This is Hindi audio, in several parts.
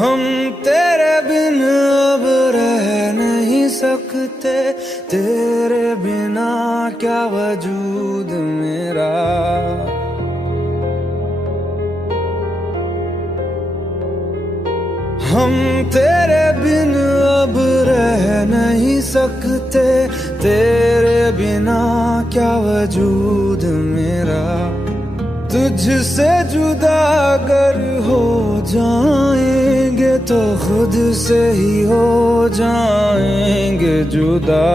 हम तेरे बिन अब रह नहीं सकते, तेरे बिना क्या वजूद मेरा। हम तेरे बिन अब रह नहीं सकते, तेरे बिना क्या वजूद मेरा। तुझसे जुदा अगर हो जाएंगे तो खुद से ही हो जाएंगे जुदा,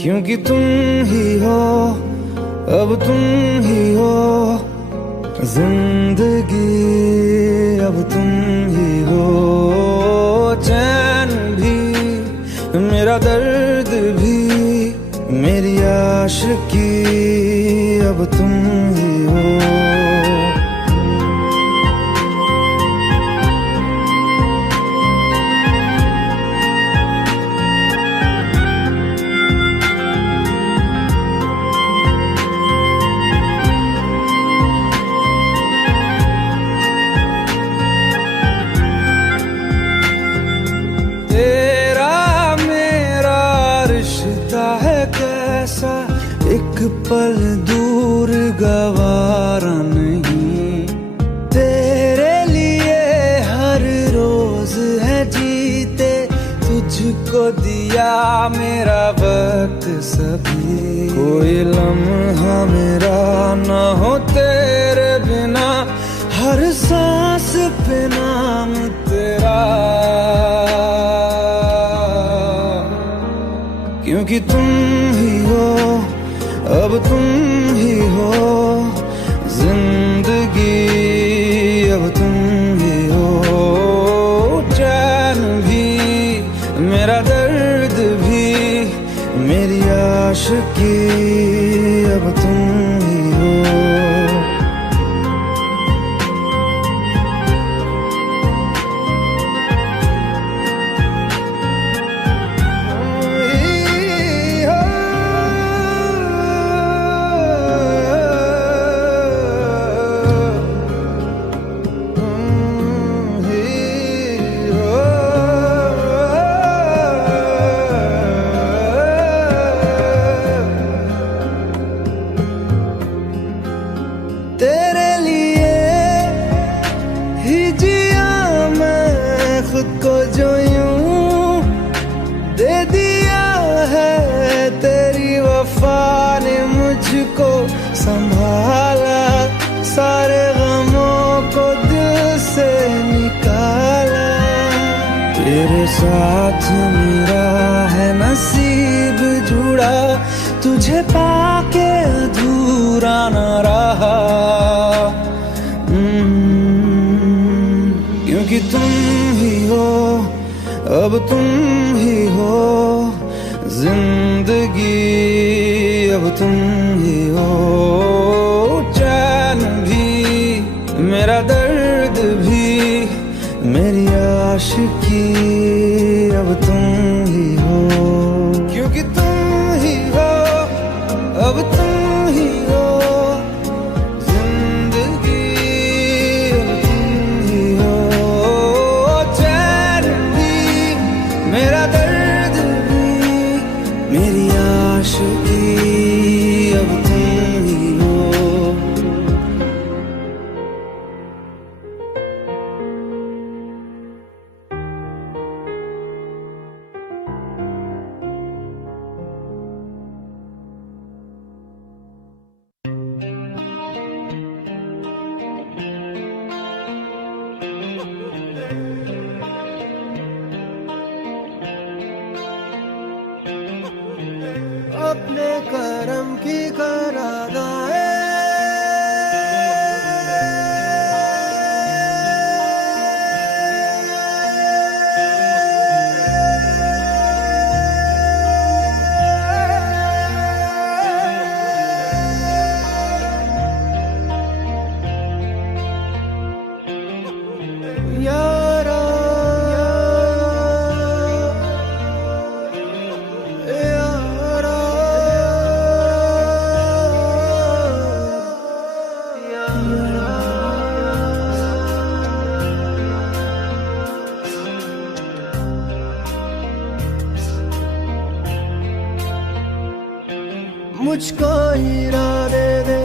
क्योंकि तुम ही हो, अब तुम ही हो जिंदगी, अब तुम ही हो। चैन भी मेरा दर्द भी मेरी आशिकी, अब तुम ही हो। तेरा मेरा रिश्ता है कैसा, एक पल दूर गवारा नहीं। तेरे लिए हर रोज है जीते, तुझको दिया मेरा वक्त सभी। कोई लम्हा मेरा ना हो तेरे बिना, हर सांस पे नाम तेरा, क्योंकि तुम ही हो, अब तुम ही हो जिंदगी, अब तुम ही हो। चैन भी मेरा दर्द भी मेरी आशिकी, अब तुम ही हो। तेरे लिए ही जिया मैं खुद को, जो यूं दे दिया है तेरी वफा ने मुझको संभाला। सारे गमों को दिल से निकाला, तेरे साथ मेरा है नसीब जुड़ा, तुझे पाके अधूरा न रहा। क्योंकि तुम ही हो, अब तुम ही हो जिंदगी, अब तुम ही हो। चैन भी मेरा दर्द भी मेरी आशिकी, अब तुम ही हो। क्योंकि तुम ही हो, अब तुम ही हो जिंदगी, अब तुम ही हो। चैन भी मेरा दर्द भी मेरी आशिकी, अब तुम ही हो। मुझको इरादे दे,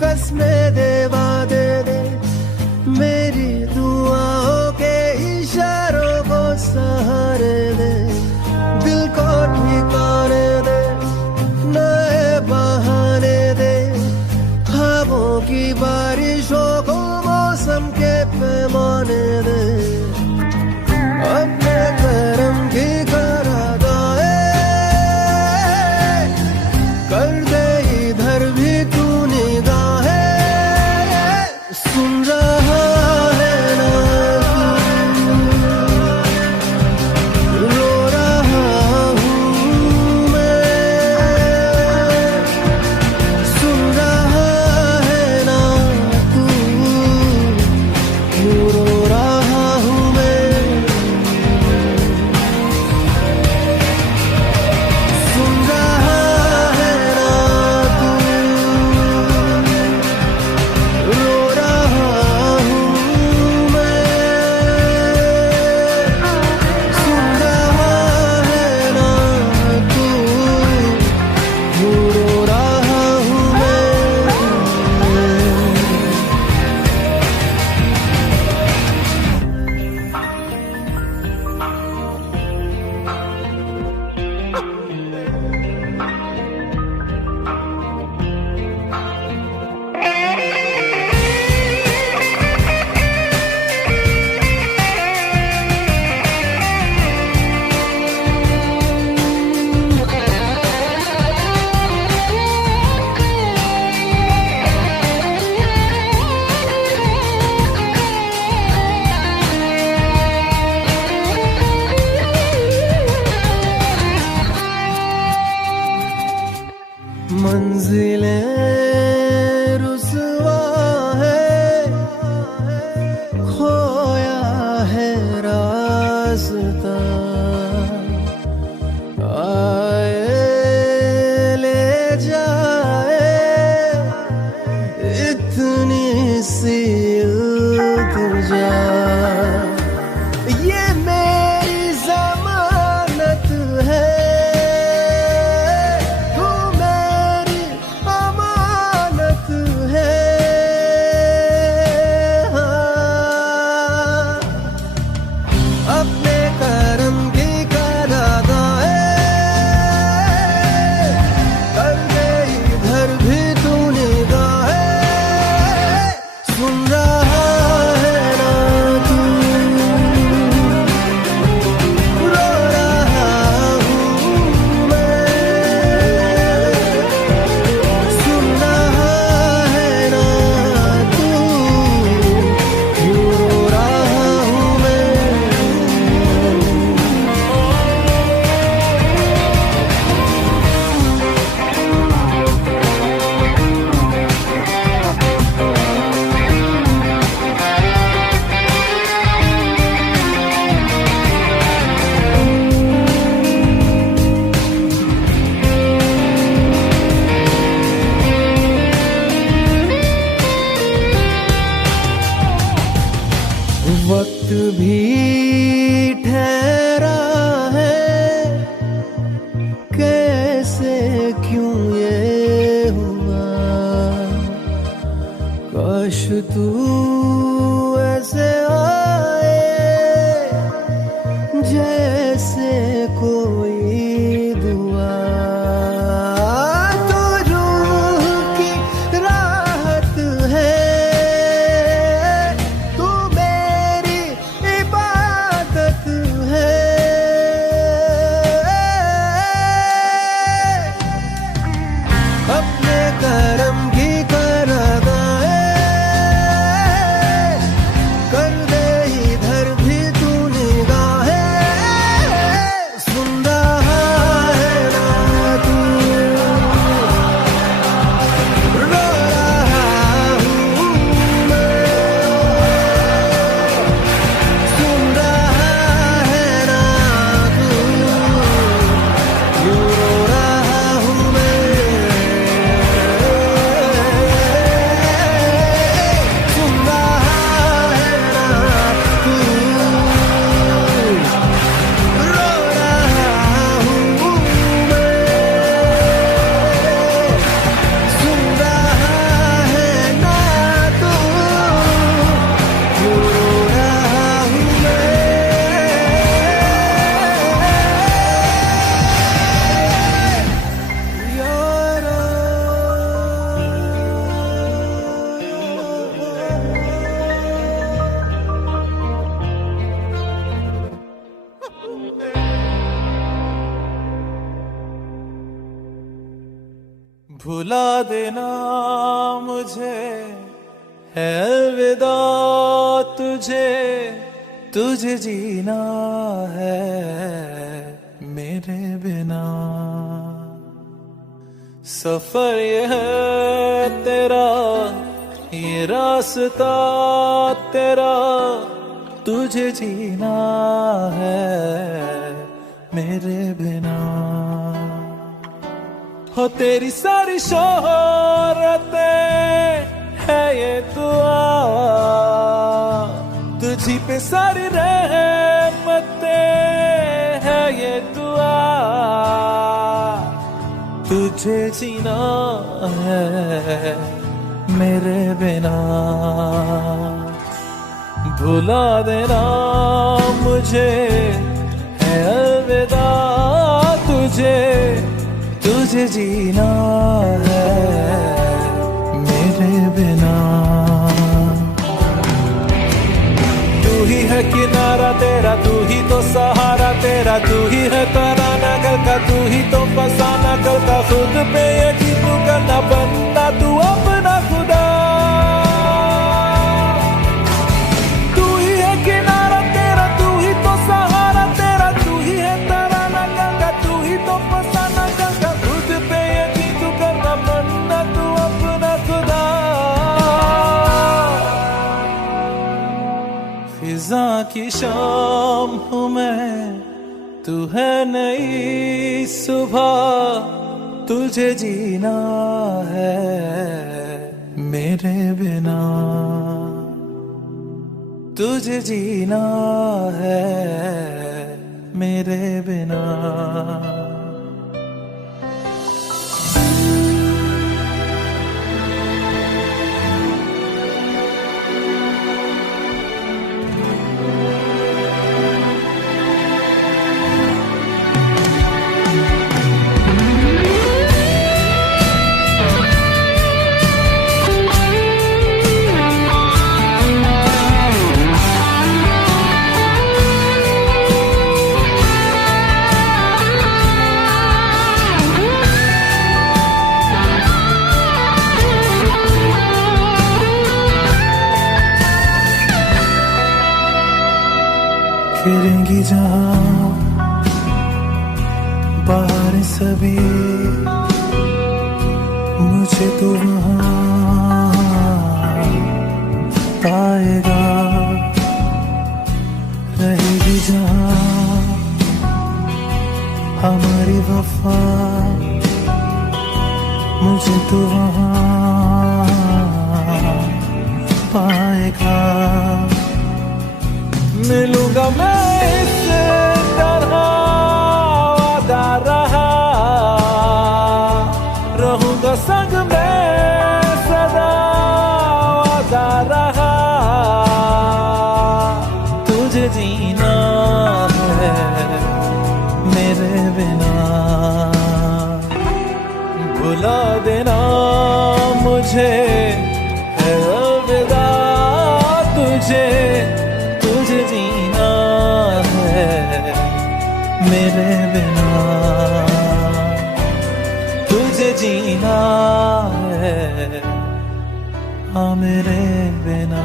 कसमें दे, वादे दे, मेरी दुआओं के इशारों को सहारे दे, दिल को ठिकाने दे, नए बहाने दे, ख्वाबों की बारिशों को मौसम के पैमाने दे, अपने करम की करादाए कर दे, इधर भी तू निगाहे, सुन रहा है ना तू, रो रहा हूँ मैं, सुन रहा है ना तू, क्यों रो रहा हूँ मैं, सुन रहा है ना तू, रो रहा हूँ मैं, सुन रहा है ना तू, क्यों रो रहा हूँ मैं। मंजिलें रुसवा है, खोया है रास्ता, आए ले जाए इतनी सी इल्तिजा, ये मेरी जमानत है, तू मेरी अमानत है, हाँ। अपने करम की करादाए कर दे, इधर भी तू निगाहे, सुन रहा है ना तू, रो रहा हूँ मैं, सुन रहा है ना तू, क्यों रो रहा हूँ मैं। वक्त भी ठहरा है, कैसे क्यों ये हुआ, काश तू ऐसे आए जैसे कोई दुआ, तो रूह की राहत है, तू मेरी इबादत है, अपने करम की करादाए कर दे, इधर भी तू निगाहे, सुन रहा भुला देना मुझे है अलविदा तुझे, तुझे जीना है मेरे बिना। सफर ये है तेरा, ये रास्ता तेरा, तुझे जीना है मेरे बिना। हो तेरी सारी शोहरतें है ये दुआ, तुझी पे सारी रहमतें है ये दुआ, तुझे जीना है मेरे बिना। भुला देना मुझे है अलविदा तुझे, तुझे जीना है मेरे बिना। तू ही है किनारा तेरा, तू ही तो सहारा तेरा, तू ही है तराना कल का, तू ही तो फसाना कल का। खुद पे यकीन तू करना बनता तू अपना खुदा। तू ही है किनारा तेरा, तू ही तो सहारा तेरा, तू ही है तराना कल का, तू ही तो फसाना कल का। खुद पे यकीन तू करना बनता तू अपना खुदा। फिजा की शाम हूँ मैं, तू है नई सुबह, तुझे जीना है मेरे बिना, तुझे जीना है मेरे बिना। फिरेंगी जहाँ बाहर सभी, मुझे तो वहाँ पाएगा। रहेगी जहाँ हमारी वफा, मुझे तो वहाँ पाएगा। मिलूंगा मैं इस तरह वादा रहा, रहूंगा संग में सदा वादा रहा। तुझे जीना है मेरे बिना। भुला देना मुझे है अलविदा तुझे, तुझे जीना है मेरे बिना, तुझे जीना है हाँ मेरे बिना।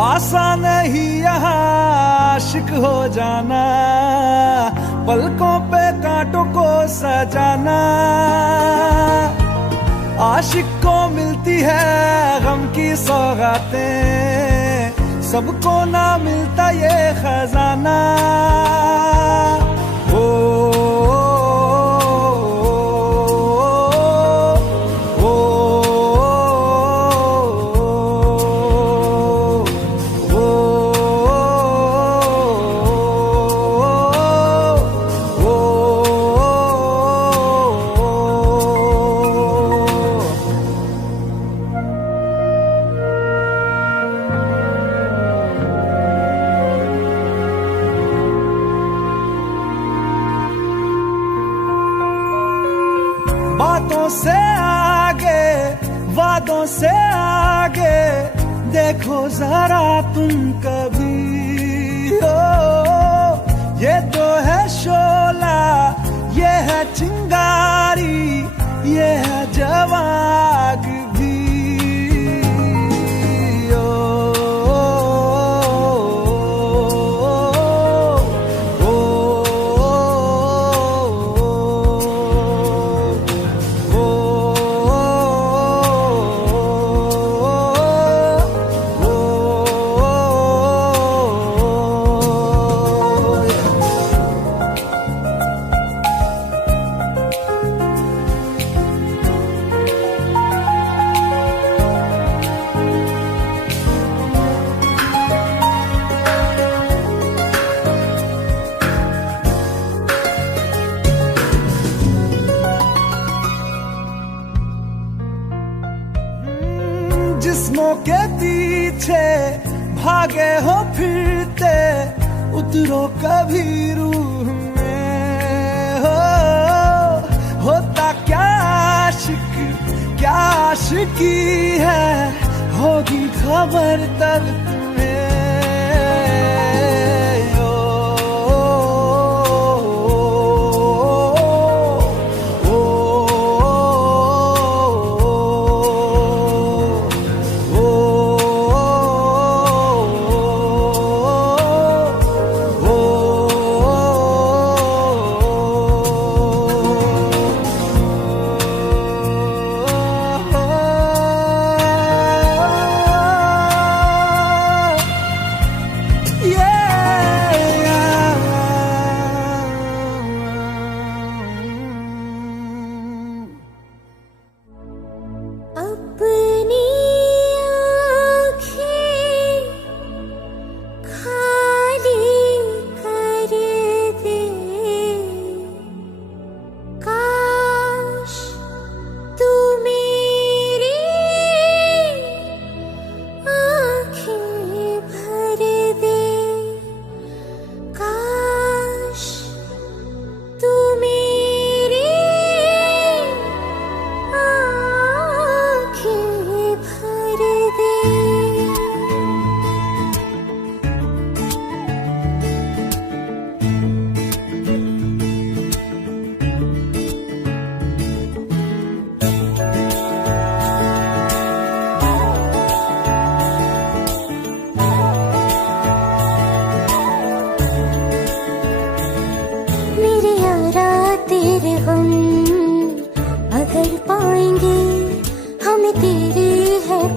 आसान नहीं यहाँ आशिक हो जाना, पलकों पे कांटों को सजाना। आशिक को मिलती है गम की सौगातें, सबको ना मिलता ये खजाना। ओ से आगे, वादों से आगे देखो जरा तुम कभी। ओ ये तो है शोला, ये है चिंगारी, ये है जवाग भी। जिस्मों के पीछे भागे हो फिरते, उतरो कभी रूह में। होता क्या आशिक, क्या आशिकी है, होगी खबर तब तुम्हें।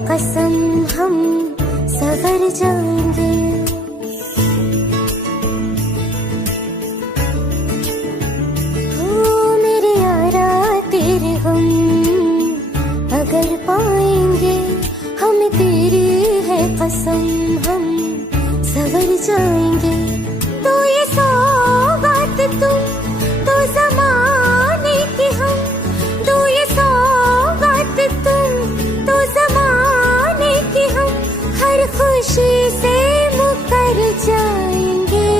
कसम हम सवर जाएंगे। हो मेरे यारा तेरे हम अगर पाएंगे, हमें तेरी है कसम हम सवर जाएंगे। तो ये सौगात तुम तो ज़माने की हम, तो ये सौगात तुम तो ज़माने की हम, हर खुशी से मुकर जाएंगे,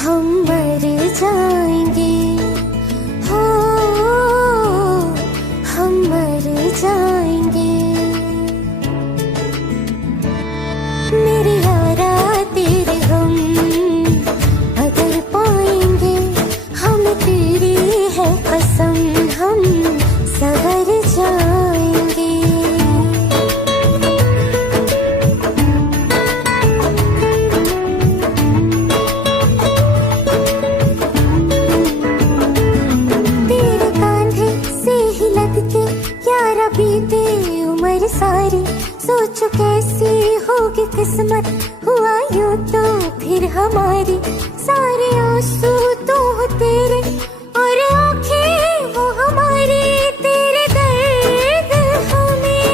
हम मर जाएंगे। हो हम मर जाएंगे। मेरे यारा तेरे हम अगर पाएंगे, हम तेरी है कसम हम सवर जाएंगे। तेरे कांधे से ही लग के यारा बीते उम्र सारी, सोचो कैसी होगी किस्मत, हुआ यूं तो फिर हमारी। सारे आंसू तो हो तेरे और आंखें वो हमारी, तेरे दर्द हमें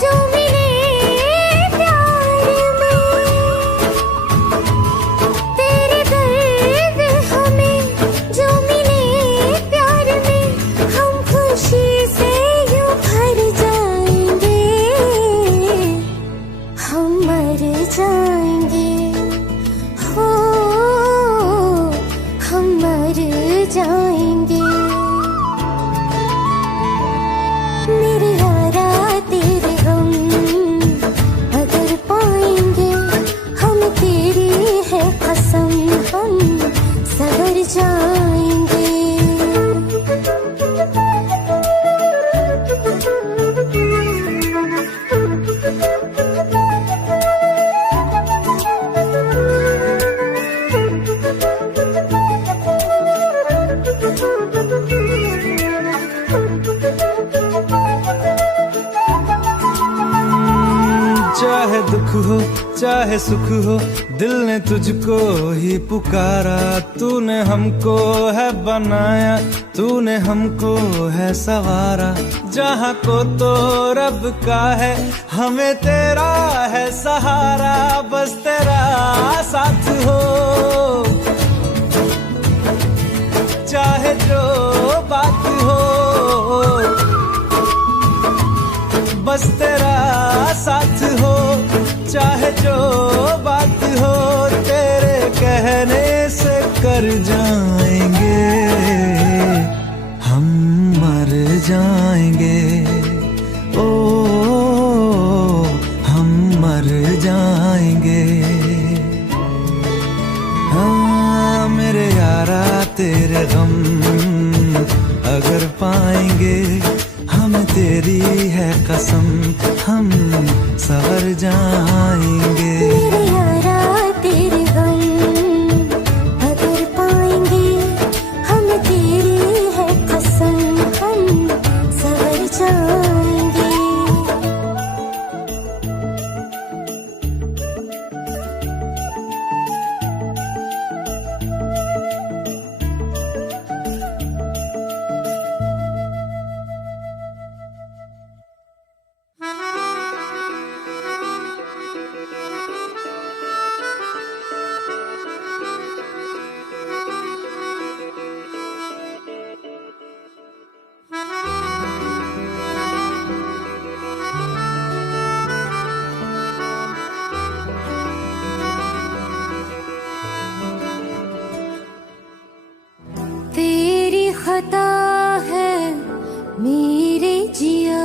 जो मिले प्यार में, तेरे दर्द हमें जो मिले प्यार में, हम खुशी से यूं भर जाएंगे, हम मर जाएंगे। हो चाहे दुख हो चाहे सुख हो, दिल ने तुझको ही पुकारा। तूने हमको है बनाया, तूने हमको है सवारा। जहाँ को तो रब का है, हमें तेरा है सहारा। बस तेरा साथ हो, चाहे जो बात हो, बस तेरा साथ हो, चाहे जो बात हो। तेरे कहने से कर जाएंगे, हम मर जाएंगे। ओ हम मर जाएंगे। हाँ मेरे यारा तेरे गम अगर पाएंगे, हमें तेरी है कसम, हम सवर जाएंगे। मेरे यारा तेरे गम अगर पाएंगे, हमें तेरी है कसम, हम सवर जाएंगे। तेरी खता है मेरे जिया,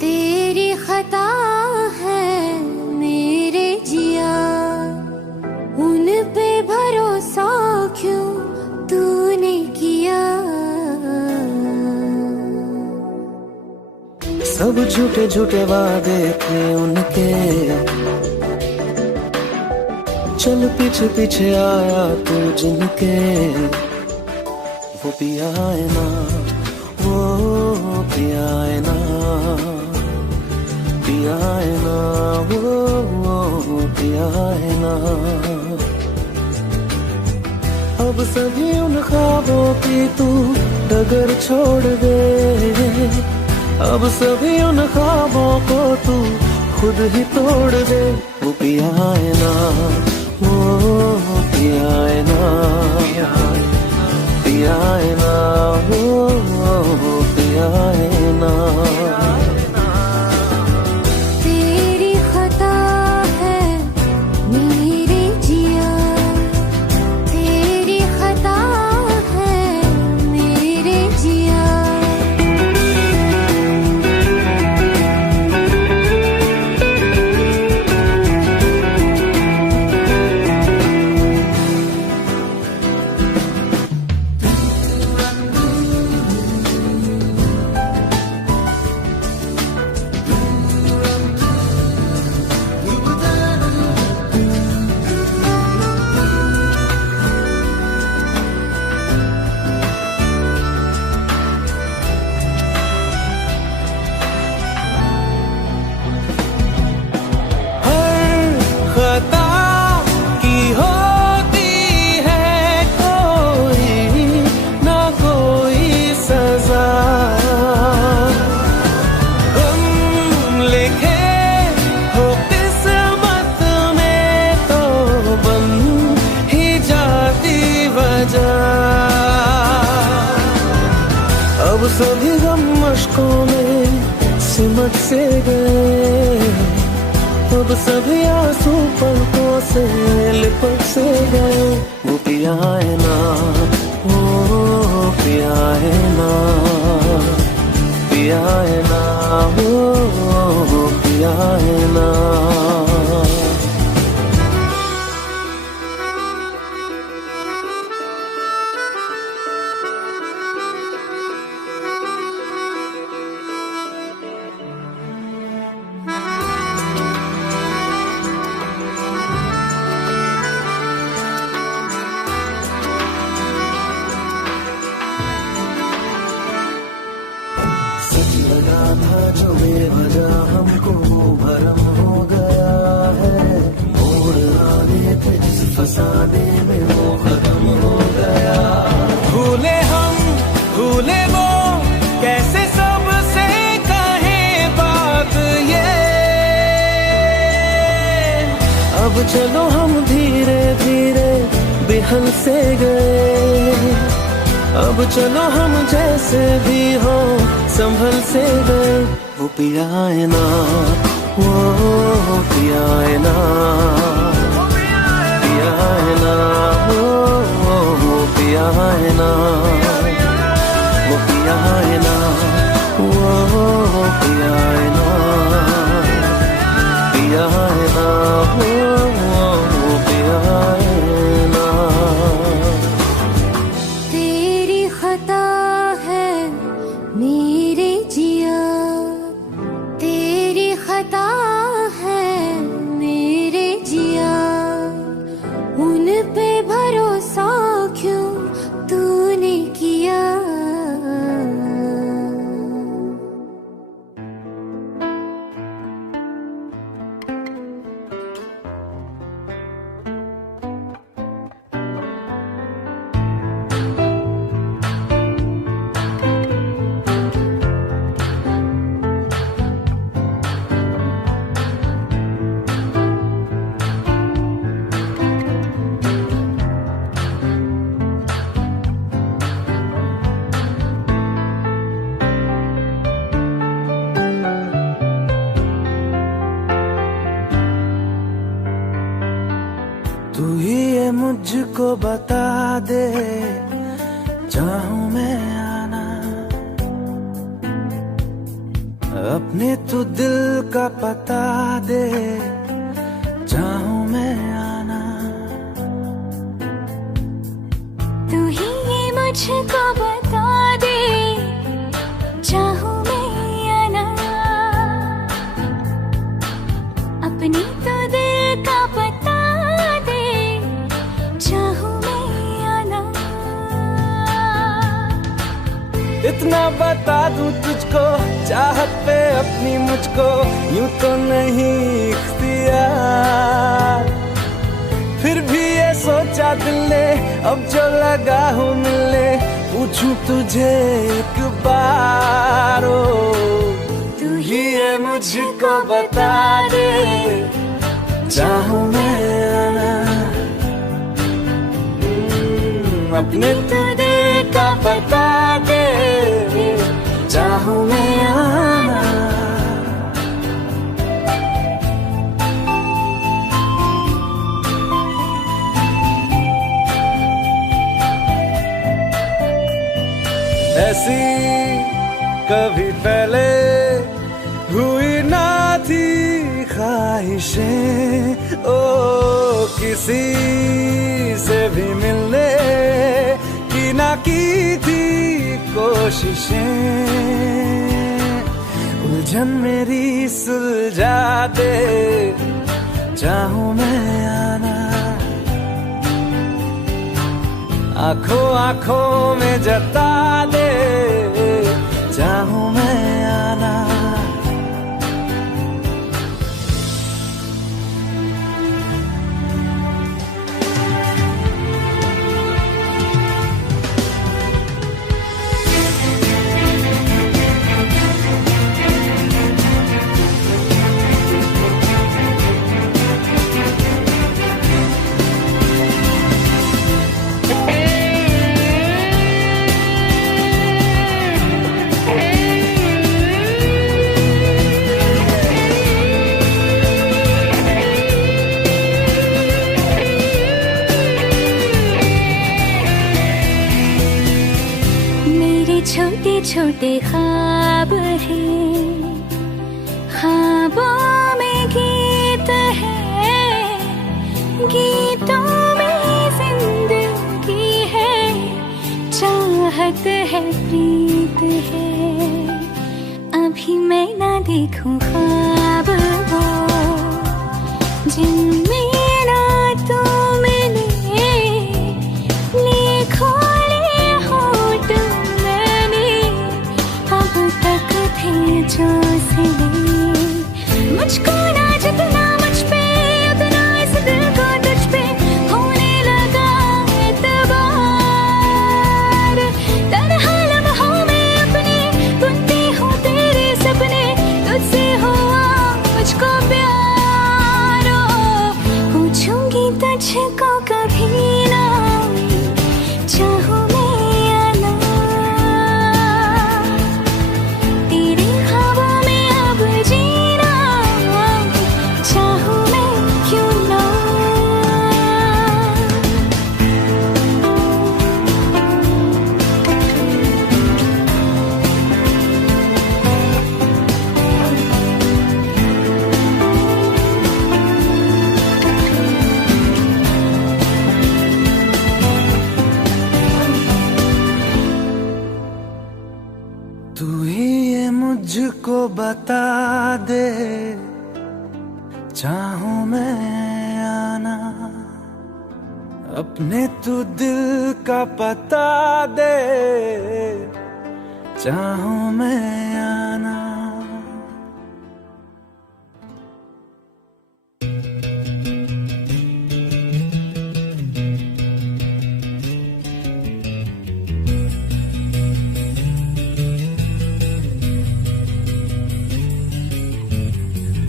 तेरी खता है मेरे जिया। उन पे भरोसा क्यों तूने किया? सब झूठे झूठे वादे थे उनके, चल पीछे पीछे आया तू जिनके। वो पिया है ना, वो पिया है ना, पिया है ना, वो पिया है ना। अब सभी उन ख्वाबों की तू डगर छोड़ दे, अब सभी उन ख्वाबों को तू खुद ही तोड़ दे। वो पिया है ना, वो पिया है ना, पिया है ना, वो पिया है ना। तेरी खता है मेरे जिया, तेरी खता है मेरे जिया। खता की होती है कोई ना कोई सजा, हम लिखे हो किस्मत में तो बन ही जाती वजह। अब सभी गम मशकों में सिमट से गए, अब सभी आंसू पलकों से लिपट से गए। वो पिया है ना, वो पिया है ना, पिया है ना, वो पिया है ना। सच लगा था जो बेवजह हमको भरम हो अब चलो हम धीरे धीरे बिहल से गए, अब चलो हम जैसे भी हो संभल से गए। वो पिया है ना, वो पिया है ना, पिया है ना, वो पिया है ना, वो पिया है ना, वो पिया है ना, पिया है ना, वो पिया है ना। तेरी खता है मेरे जिया, तेरी खता है मेरे जिया, उन पे भरोसा क्यों तूने किया। तू ही ये मुझको बता दे, चाहूं मैं आना, अपने तू दिल का पता दे, चाहूं मैं आना। तू ही ये मुझको बता दे, चाहूं मैं आना, अपनी तो दिल का पता दे, चाहूं मैं आना। इतना बता दूं तुझको, चाहत पे अपनी मुझको यूं तो नहीं इख्तियार, फिर भी ये सोचा दिल ने अब जो लगा हूं मिलने, पूछूं तुझे एक बार। ओ तू ही ये मुझको बता दे, चाहूं मैं आना, अपने तो दिल का बता दे, चाहूं मैं आना। ऐसी कभी पहले हुई ना थी ख्वाहिशें, ओ किसी से भी मिलने की ना की थी कोशिशें, उलझन मेरी सुलझा दे, चाहूं मैं आना, आंखों आंखों में जता दे, चाहूं मैं आना। छोटे छोटे ख्वाब हैं, ख्वाबों में गीत है, गीतों में जिंदगी है, चाहत है, प्रीत है। अभी मैं ना देखूं ख्वाब वो जिनमें ना तू मिले, लिखो जो सिले, मुझको ना जितना मुझ पे उतना इस दिल को तुझ पे होने लगा एतबार। तन्हा लम्हों में अपने बुनती हूँ तेरे सपने, तुझसे हो मुझको कभी ना चाहूं मैं या ना, तेरे ख्वाबों में अब जीना चाहूं मैं क्यों ना। तू ही ये मुझको बता दे, चाहूं मैं आना, अपने तू दिल का पता दे, चाहूं मैं आना।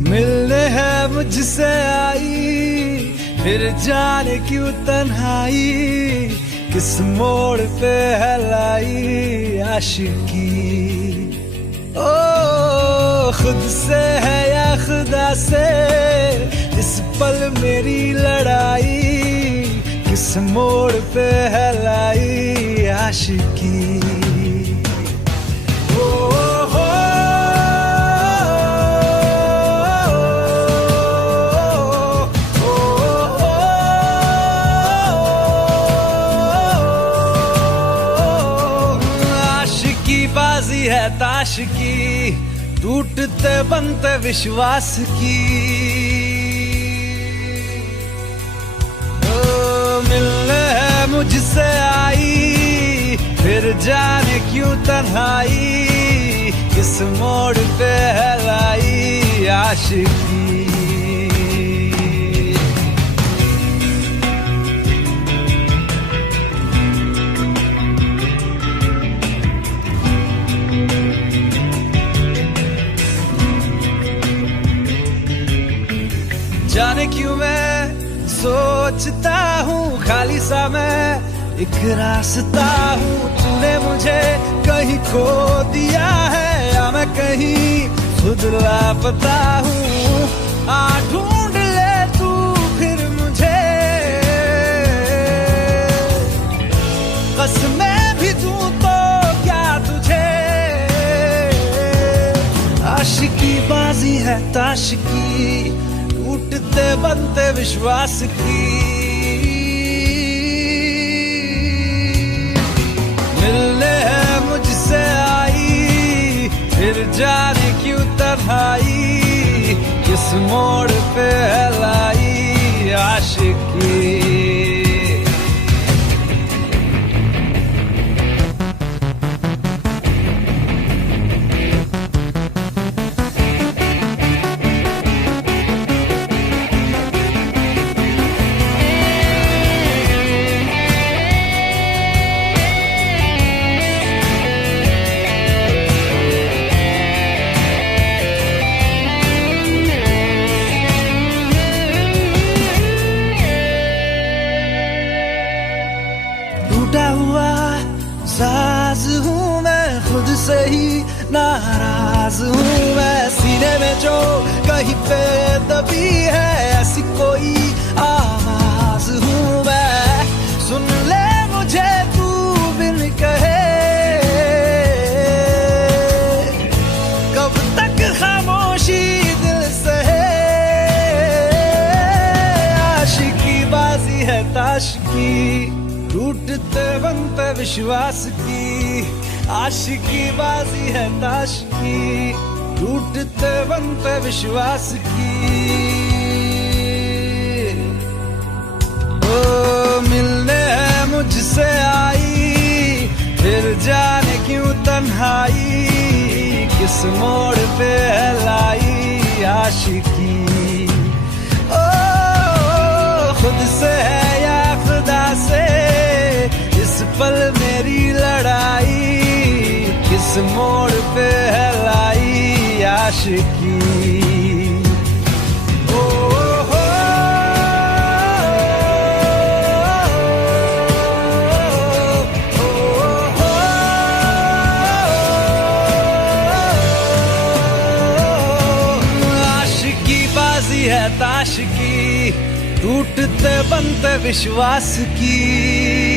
मिलने है मुझसे आई, फिर जाने क्यों तन्हाई, किस मोड़ पे है लाई आशिकी। ओ खुद से है या खुदा से, इस पल मेरी लड़ाई, किस मोड़ पे है लाई आशिकी। बाजी है ताश की, टूटते बनते विश्वास की। मिलने है मुझसे आई, फिर जाने क्यों तन्हाई, किस मोड़ पे है लाई आशिकी। जाने क्यों मैं सोचता हूँ, खाली सा मैं एक रास्ता हूँ। तूने मुझे कहीं खो दिया है, या मैं कहीं खुद लापता हूँ। आ ढूंढ ले तू फिर मुझे, कसमें भी दूं तो क्या तुझे। आशिकी बाजी है ताश की, टूटते बनते विश्वास की। मिलने है मुझसे आई, फिर जाने क्यों तन्हाई, किस मोड़ पे है लाई आशिकी। टूटा हुआ साज हूँ मैं, खुद से ही नाराज हूँ मैं। सीने में जो कहीं पे दबी है, ऐसी कोई आवाज हूँ मैं। सुन ले मुझे तू बिन कहे, कब तक खामोशी दिल सहे। आशिकी बाजी है ताश की, टूटते बनते विश्वास की। आशिकी बाजी है ताश की, टूटते बनते विश्वास की। ओ मिलने है मुझसे आई, फिर जाने क्यों तन्हाई, किस मोड़ पे है लाई आशिकी। ओ खुद से है या खुदा से, इस पल मेरी लड़ाई, किस मोड़ पे है लाई आशिकी। ओ हो होती है ताश की, टूटते बनते विश्वास की।